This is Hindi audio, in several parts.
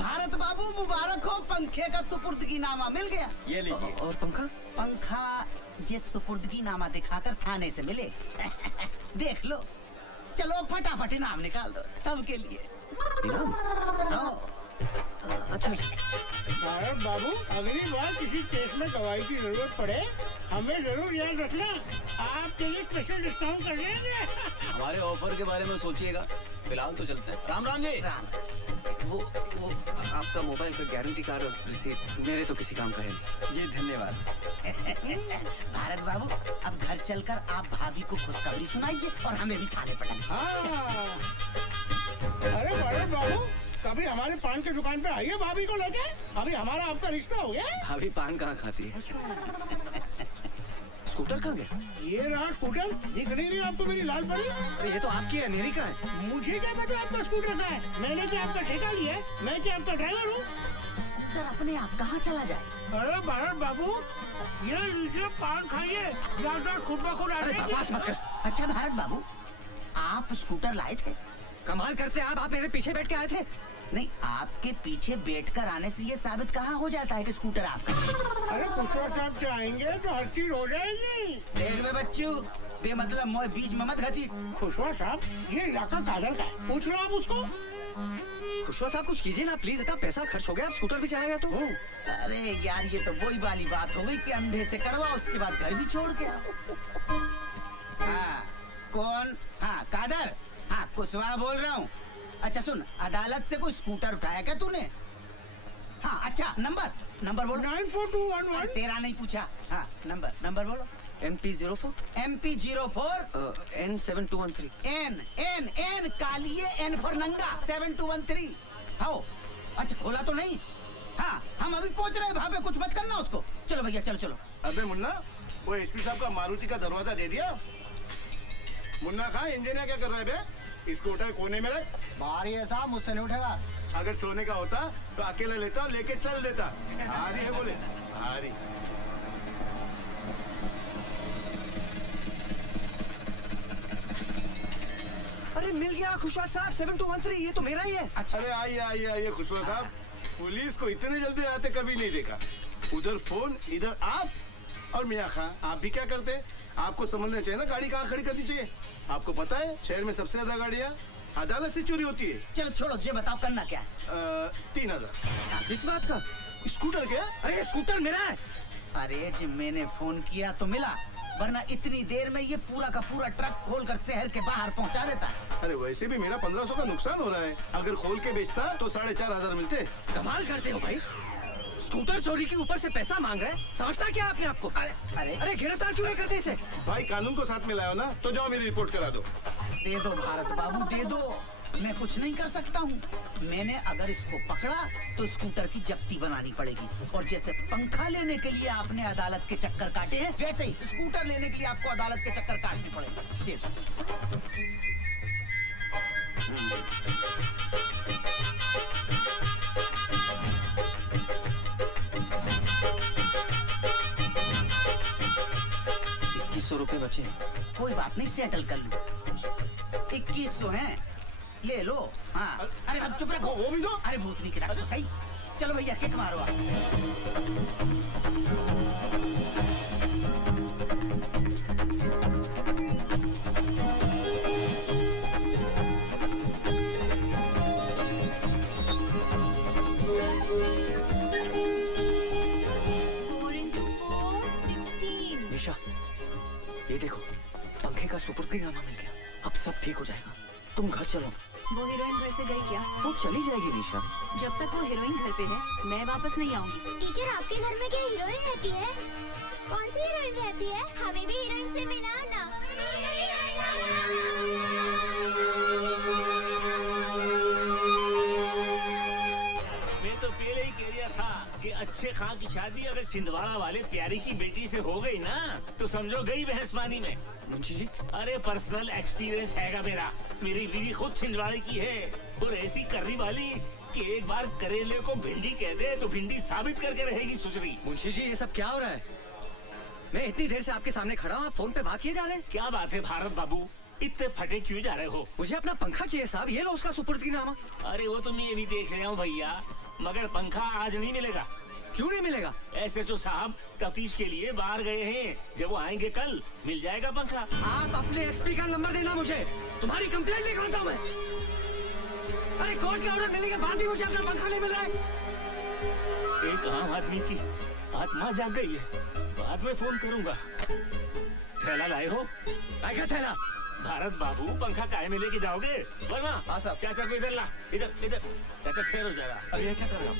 भारत बाबू मुबारक हो, पंखे का सुपुर्दगी नामा मिल गया। ये लीजिए। और पंखा? पंखा जिस सुपुर्दगी नामा दिखाकर थाने से मिले देख लो। चलो फटाफट इनाम निकाल दो सबके लिए। इनाम? हाँ। अच्छा। भारत बाबू, अगली बार किसी केस में दवाई की जरूरत पड़े हमें जरूर याद रखना, आपके लिए स्पेशल डिस्काउंट कर देंगे। हमारे ऑफर के बारे में सोचिएगा, फिलहाल तो चलते हैं। राम राम जी। राम। वो आपका मोबाइल का गारंटी कार्ड और रिसीट मेरे तो किसी काम का है नहीं। जी धन्यवाद। भारत बाबू, अब घर चलकर आप भाभी को खुशखबरी सुनाइए और हमें भी थाने पटाइए। हाँ। अरे भारत बाबू, कभी हमारे पान की दुकान पे आइए भाभी को लेके, अभी हमारा आपका रिश्ता हो गया। भाभी पान कहाँ खाती है? स्कूटर कहाँ गया? ये रहा स्कूटर, दिख नहीं रही आपको मेरी लाल परी? अरे ये तो आपकी है, मेरी कहाँ है? मुझे क्या पता आपका स्कूटर कहाँ है? मैंने क्या आपका ठेका लिया है? मैं क्या आपका ड्राइवर हूँ? स्कूटर अपने आप कहाँ चला जाए? अरे भारत बाबू, ये लीजिए पान खाइए, याददाश्त खुद ब खुद आ अरे जाएगी। बकवास मत कर। अच्छा भारत बाबू, आप स्कूटर लाए थे? कमाल करते आप मेरे पीछे बैठ के आए थे। नहीं, आपके पीछे बैठकर आने से ये साबित कहाँ हो जाता है कि स्कूटर आपका? अरे खुशवा साहब चाहेंगे तो हर चीज हो जाएगी। देख में बच्चू, बेमतलब मोए बीच में मत घसीट। खुशवा साहब, ये इलाका कादर का है, पूछ लो आप उसको। खुशवा साहब कुछ कीजिए ना प्लीज, इतना पैसा खर्च हो गया, आप स्कूटर भी चला गया तो। अरे यार, ये तो वही वाली बात हो गई कि अंधे से करवा, उसके बाद घर भी छोड़ के आओ। हाँ, कौन? हाँ कादर, हाँ कुशवाहा बोल रहा हूँ। अच्छा सुन, अदालत से कोई स्कूटर उठाया क्या तूने? हाँ अच्छा, नंबर बोलो। 94211। तेरा नहीं पूछा। हाँ नंबर बोलो। MP04 MP04 N7213। N कालिए N फॉर नंगा 7213। हाँ अच्छा, खोला तो नहीं? हाँ हम अभी पहुंच रहे हैं, वहाँ पे कुछ मत करना उसको। चलो भैया चलो। अबे मुन्ना, वो एसपी साहब का मारुति का दरवाजा दे दिया? मुन्ना कहाँ इंजीनियर क्या कर रहा है बे? स्कूटर कोने में रख। भारी है साहब, मुझसे नहीं उठेगा। अगर सोने का होता तो अकेला लेता, लेके चल देता। भारी है बोले, भारी। अरे मिल गया खुशवा साहब, 7213, ये तो मेरा ही है। अच्छा अरे आइए खुशवा साहब, पुलिस को इतने जल्दी आते कभी नहीं देखा। उधर फोन, इधर आप। और मियाँ खां, आप भी क्या करते? आपको समझना चाहिए ना गाड़ी कहाँ खड़ी करनी चाहिए। आपको पता है शहर में सबसे ज्यादा गाड़ियाँ अदालत से चोरी होती है। चलो छोड़ो, जे बताओ करना क्या है? 3000। इस बात का? स्कूटर क्या? अरे स्कूटर मेरा है। अरे जी मैंने फोन किया तो मिला, वरना इतनी देर में ये पूरा का पूरा ट्रक खोलकर शहर के बाहर पहुंचा देता। अरे वैसे भी मेरा 1500 का नुकसान हो रहा है, अगर खोल के बेचता तो 4500 मिलते। कमाल करते हो भाई, स्कूटर चोरी के ऊपर से पैसा मांग रहे हैं, समझता क्या आपने आपको? अरे गिरफ्तार क्यों नहीं करते इसे? भाई कानून को साथ में लाओ ना, तो जाओ मेरी रिपोर्ट करा दो। दे दो भारत बाबू, दे दो। मैं कुछ नहीं कर सकता हूँ। मैंने अगर इसको पकड़ा तो स्कूटर की जब्ती बनानी पड़ेगी, और जैसे पंखा लेने के लिए आपने अदालत के चक्कर काटे हैं, वैसे ही स्कूटर लेने के लिए आपको अदालत के चक्कर काटने पड़ेंगे। दे दो। ₹2100 बचे। कोई बात नहीं, सेटल कर लूँ। 2100 हैं, ले लो। हाँ अरे भाई चुप रखो। वो भी दो। अरे भूतनी की रखो सही। चलो भैया किक मारो आप। निशा, ये देखो पंखे का सुपुर्दगीनामा मिल गया, अब सब ठीक हो जाएगा। तुम घर चलो। वो हीरोइन घर से गई क्या? वो चली जाएगी निशा। जब तक वो हीरोइन घर पे है मैं वापस नहीं आऊंगी। टीचर, आपके घर में क्या हीरोइन रहती है? कौन सी हीरोइन रहती है? हमें भी हीरोइन से मिलाओ ना। मैं तो पहले ही कह रहा था कि अच्छे खां की शादी अगर छिंदवाड़ा वाले प्यारी की बेटी से हो गई ना तो समझो गई बहस पानी में। मुंशी जी, अरे पर्सनल एक्सपीरियंस हैगा मेरा, मेरी बीवी खुद छिंदवाड़े की है और ऐसी कर्री वाली कि एक बार करेले को भिंडी कह दे तो भिंडी साबित करके रहेगी सुसरी। मुंशी जी ये सब क्या हो रहा है? मैं इतनी देर से आपके सामने खड़ा हूँ, आप फोन पे बात किए जा रहे हैं। क्या बात है भारत बाबू, इतने फटे क्यों जा रहे हो? मुझे अपना पंखा चाहिए साहब, ये लो उसका सुपुर्दगीनामा। अरे वो तो मैं ये भी देख रहा हूँ भैया, मगर पंखा आज नहीं मिलेगा। क्यों नहीं मिलेगा? एसएचओ साहब तफ्तीश के लिए बाहर गए हैं, जब वो आएंगे कल मिल जाएगा पंखा। आप अपने एसपी का नंबर देना मुझे, तुम्हारी कंप्लेंट लिख रहा था मैं। अरे कोर्ट का ऑर्डर मिलने के बाद ही मुझे अपना पंखा नहीं मिल रहा है। एक आम आदमी की आत्मा जाग गई है, बाद में फोन करूंगा। थैला लाए हो? क्या थैला? भारत बाबू पंखा काहे में लेके जाओगे? वर्मा, हाँ साहब। चाचा को इधर ला, इधर इधर। चाचा ठहर हो जाएगा। अरे ये क्या कर रहा हूँ?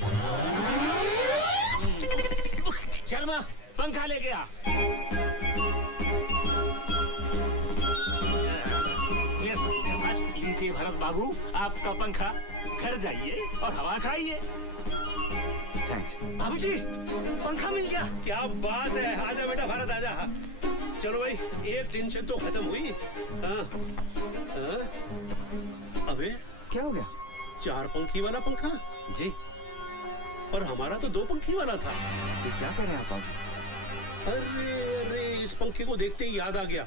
शर्मा पंखा ले गया। इनसे भरत बाबू आपका पंखा, घर जाइए और हवा खाइए। बाबूजी, पंखा मिल गया। क्या बात है, आजा बेटा भारत आजा। चलो भाई, एक टेंशन तो खत्म हुई। हाँ, हाँ? अबे क्या हो गया? 4 पंखी वाला पंखा जी, पर हमारा तो 2 पंखी वाला था। ये क्या कह रहे हैं आप बाबूजी? अरे इस पंखे को देखते ही याद आ गया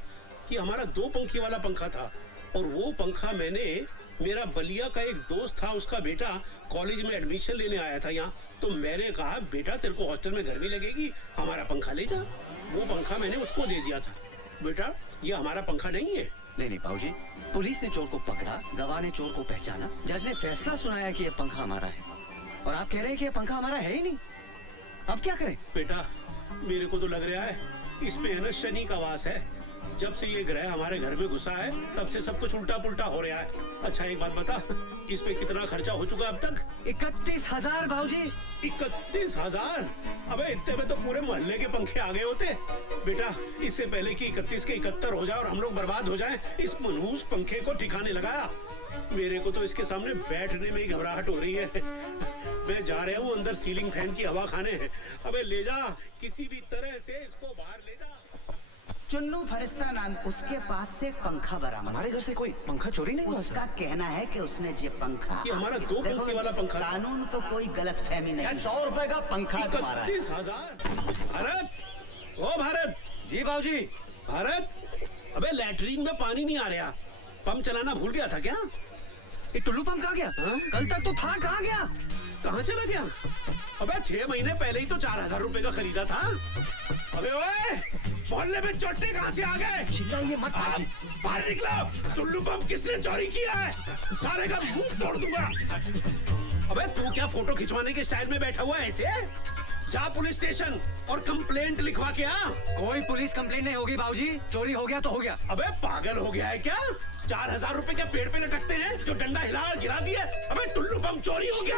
कि हमारा 2 पंखी वाला पंखा था। और वो पंखा मैंने, मेरा बलिया का एक दोस्त था, उसका बेटा कॉलेज में एडमिशन लेने आया था यहाँ, तो मैंने कहा बेटा तेरे को हॉस्टल में गर्मी लगेगी, हमारा पंखा ले जा। वो पंखा मैंने उसको दे दिया था। बेटा ये हमारा पंखा नहीं है। नहीं बाबूजी, पुलिस ने चोर को पकड़ा, गवाह ने चोर को पहचाना, जज ने फैसला सुनाया कि ये पंखा हमारा है, और आप कह रहे हैं कि ये पंखा हमारा है ही नहीं। अब क्या करें? बेटा मेरे को तो लग रहा है इसमें है ना शनि का वास है। जब से ये ग्रह हमारे घर में घुसा है तब से सब कुछ उल्टा पुल्टा हो रहा है। अच्छा एक बात बता, इस पे कितना खर्चा हो चुका अब तक? 31,000 बाबूजी। 31,000? अबे इतने में तो पूरे मोहल्ले के पंखे आ गए होते। बेटा इससे पहले कि 31 के 71 हो जाए और हम लोग बर्बाद हो जाएं, इस मनहूस पंखे को ठिकाने लगाया। मेरे को तो इसके सामने बैठने में ही घबराहट हो रही है। मैं जा रहा हूँ अंदर सीलिंग फैन की हवा खाने। अबे ले जा, किसी भी तरह से इसको बाहर ले जा। चुन्नू फरिश्ता नाम उसके पास से एक पंखा बरामद। हमारे घर से कोई पंखा चोरी नहीं हुआ? उसका कहना है कि उसने ये पंखा, ये हमारा 2 पंखी वाला पंखा था। कानून को कोई गलत फहमी नहीं। 100 रुपए का पंखा तुम्हारा है। 31,000? भारत, ओ भारत। जी बाबूजी। भारत, अबे लैट्रीन में पानी नहीं आ रहा, पंप चलाना भूल गया था क्या? ये टुल्लू पंप कहाँ गया? हाँ? कल तक तो था, कहाँ गया? कहाँ चला गया? अबे 6 महीने पहले ही तो 4,000 रुपए का खरीदा था। अबे ओए, मोहल्ले में चोटे कहाँ से आ गए? चिल्लाइए मत बाबूजी। बाहर निकलो, टुल्लू पंप किसने चोरी किया है? सारे का मुंह तोड़ दूंगा। अबे तू क्या फोटो खिंचवाने के स्टाइल में बैठा हुआ है ऐसे? जा पुलिस स्टेशन और कंप्लेंट लिखवा के आ। कोई पुलिस कंप्लेंट नहीं होगी बाबूजी, चोरी हो गया तो हो गया। अबे पागल हो गया है क्या? 4,000 रुपए क्या पेड़ पे लटकते हैं जो डंडा हिला और गिरा दिए? अबे टुल्लू पंप चोरी हो गया।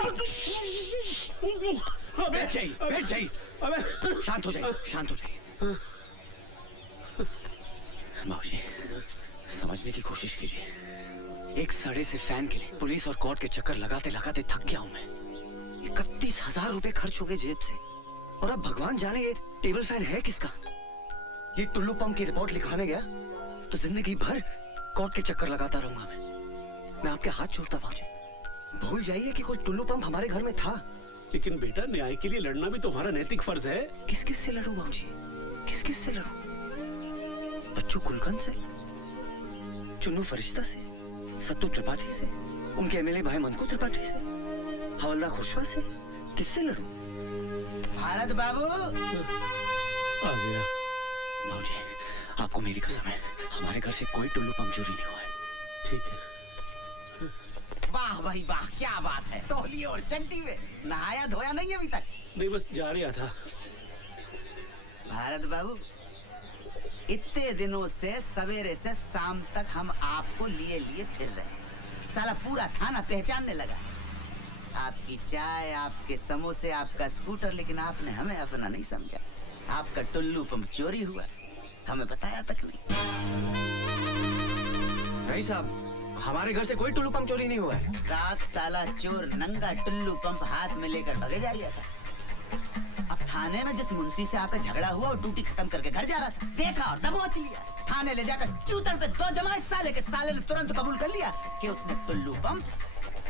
अबे बैठ जाइए। अबे शांत हो जाइए, शांत हो जाइए। बाबूजी समझने की कोशिश कीजिए। एक सड़े से फैन के लिए पुलिस और कोर्ट के चक्कर लगाते लगाते थक गया हूं मैं। 31,000 रुपए खर्च हो गए जेब से, और अब भगवान जाने ये टेबल फैन है किसका। ये टुल्लू पंप की रिपोर्ट लिखवाने गया तो जिंदगी भर कोर्ट के चक्कर लगाता रहूंगा मैं आपके हाथ जोड़ता बाबूजी, भूल जाइए कि कोई टुल्लू पंप हमारे घर में था। लेकिन बेटा न्याय के लिए लड़ना भी तुम्हारा नैतिक फर्ज है। किस किस से लड़ूं बाबूजी, किस किस से लड़ूं? बच्चू कुलकर्णी से, चुन्नू फरिश्ता से, सत्तू त्रिपाठी से, उनके एमएलए भाई मंकू त्रिपाठी से, हवलदार खुशवा से, किससे लड़ूं? भारत बाबू, आ गया। बाबूजी आपको मेरी कसम है, हमारे घर से कोई टुल्लू पंप चोरी नहीं हुआ है। ठीक है। वाह भाई वाह, क्या बात है। तौली और चंटी में नहाया धोया नहीं अभी तक? नहीं बस जा रहा था। भारत बाबू, इतने दिनों से सवेरे से शाम तक हम आपको लिए लिए फिर रहे हैं। साला पूरा थाना पहचानने लगा। आपकी चाय, आपके समोसे, आपका स्कूटर, लेकिन आपने हमें अपना नहीं समझा। आपका टुल्लू पंप चोरी हुआ, हमें बताया तक नहीं। नहीं साहब, हमारे घर से कोई टुल्लू पंप चोरी नहीं हुआ है। रात साला चोर नंगा टुल्लू पंप हाथ में लेकर भगे जा रहा था। अब थाने में जिस मुंशी से आपका झगड़ा हुआ वो ड्यूटी खत्म करके घर जा रहा था, देखा और दबोच लिया। थाने ले जाकर चूतड़ पे 2 जमाए साले के। साले ने तुरंत कबूल कर लिया कि उसने टुल्लू पंप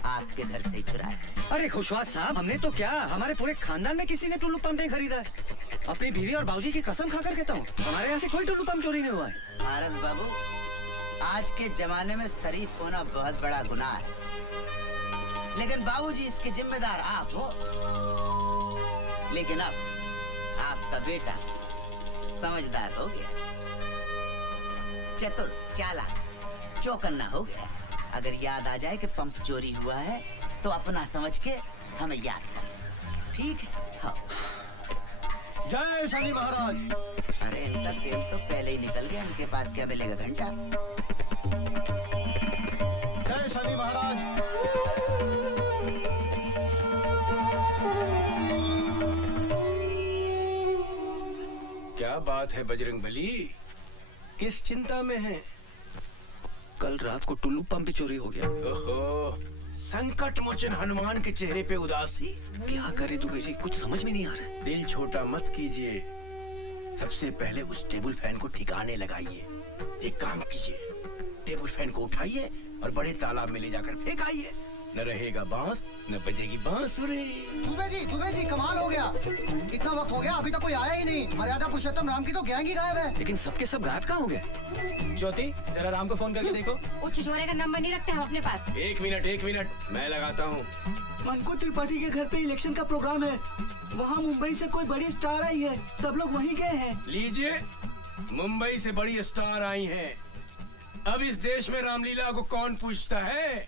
आपके घर से ही चुराया। अरे खुशवास साहब, हमने तो क्या, हमारे पूरे खानदान में किसी ने टुल्लू पंप नहीं खरीदा है। अपनी बीवी और बाबूजी की कसम खाकर कहता हूँ, हमारे यहाँ से कोई टुल्लू पंप चोरी नहीं हुआ है। भारत बाबू, आज के जमाने में शरीफ होना बहुत बड़ा गुनाह है। लेकिन बाबूजी इसके जिम्मेदार आप हो। लेकिन अब आपका बेटा समझदार हो गया, चतुर, चालाक, चौकन्ना हो गया। अगर याद आ जाए कि पंप चोरी हुआ है तो अपना समझ के हमें याद कर, ठीक है? हाँ। जय शनि महाराज। अरे इनका तेल तो पहले ही निकल गया, इनके पास क्या मिलेगा घंटा? जय शनि महाराज। क्या बात है बजरंगबली, किस चिंता में है? कल रात को टुल्लू पंप चोरी हो गया। ओहो, संकट मोचन हनुमान के चेहरे पे उदासी। क्या करे दुबे जी, कुछ समझ में नहीं आ रहा है। दिल छोटा मत कीजिए, सबसे पहले उस टेबल फैन को ठिकाने लगाइए। एक काम कीजिए, टेबल फैन को उठाइए और बड़े तालाब में ले जाकर फेंकाइए। न रहेगा बांस, न बजेगी बांसुरी। दुबे जी कमाल हो गया। इतना वक्त हो गया अभी तक कोई आया ही नहीं। मर्यादा पुरुषोत्तम राम की तो गैंग ही गायब है। लेकिन सबके सब गायब कहाँ हो गए? ज्योति, जरा राम को फोन करके देखो। वो छिछोरे का नंबर नहीं रखते हम अपने पास। एक मिनट, मैं लगाता हूँ। मनकू त्रिपाठी के घर पे इलेक्शन का प्रोग्राम है। वहाँ मुंबई से कोई बड़ी स्टार आई है, सब लोग वहीं गए हैं। लीजिए, मुंबई से बड़ी स्टार आई हैं। अब इस देश में रामलीला को कौन पूछता है?